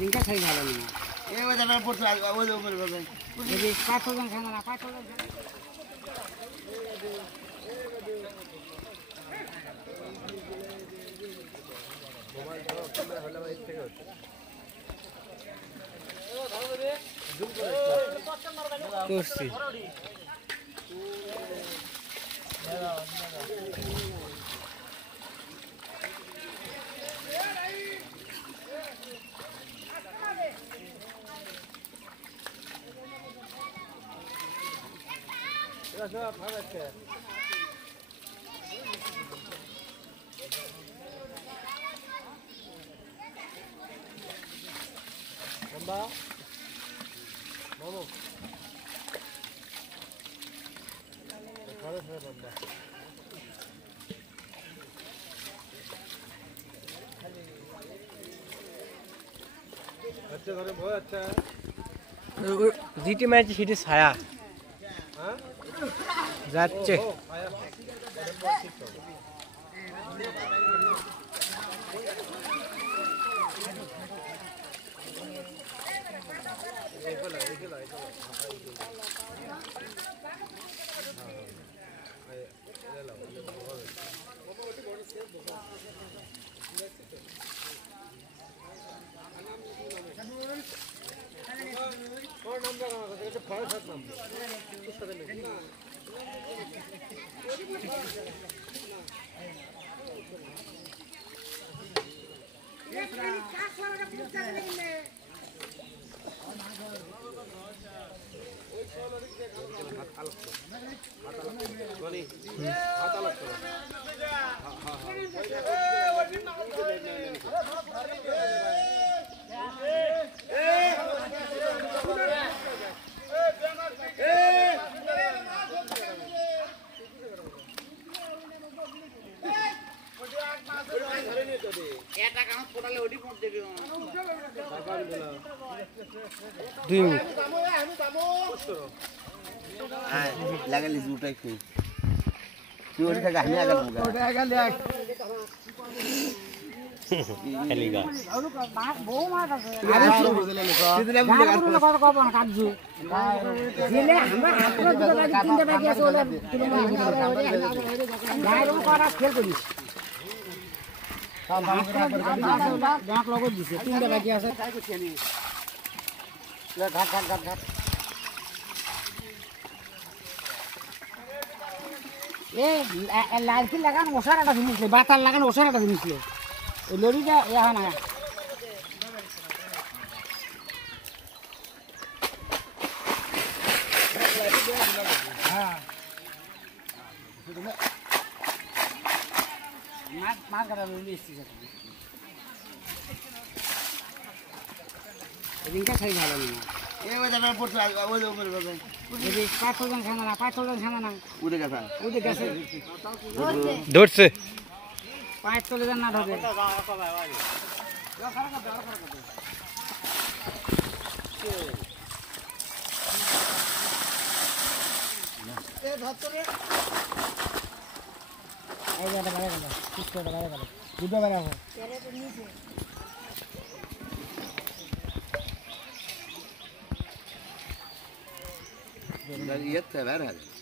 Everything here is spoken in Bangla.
রিংকা খাই ভালো না এই ওইটা পড়ছে ওই ওপরে বাবা যদি 500 জন খানা না 500 জন মোবাইল তো হলো এই থেকে হচ্ছে করছি এটা ভালো আছে বন্ধা মামু ভালো আছে বন্ধা আচ্ছা ঘরে ভয় আছে জিটি ম্যাচ হিটে ছায়া হ্যাঁ যাচ্ছে লাগালি উঠাই কই তুই ওটা গাহনি আগা মুগা ওটা আগা দেখ খালি গা আৰু বউ মাছ আছে আর বুঝলে লোক দিলে কথা কব না কাটজু দিলে আমরা হাতর দিকে লাগি তিনটা বাকি আছে ওলে তুমি গায়রম করা খেল করিস গাঁক লগত দিছে তিনটা বাকি আছে তাই করছি নি ঘাট ঘাট ঘাট ঘাট এ লাইট লাগানো ওসারাটা জিনিস বাতার লাগানো ওসারাটা জিনিস ওই লরিটা ইয়া না হ্যাঁ মাছ কাটা লরি এসেছে রিংকা খাই ভালো না এই ওইটা পড়ছে ওই ওপরে বাবা যদি 500 জন খানা না 500 জন খানা না উড়ে গেছে ওই গেছে ধরছে 500 জন না ঢোকে এই যে বাইরে গেল কিছু বাইরে গেল দুটো বাইরে হবে ده يتبع هذا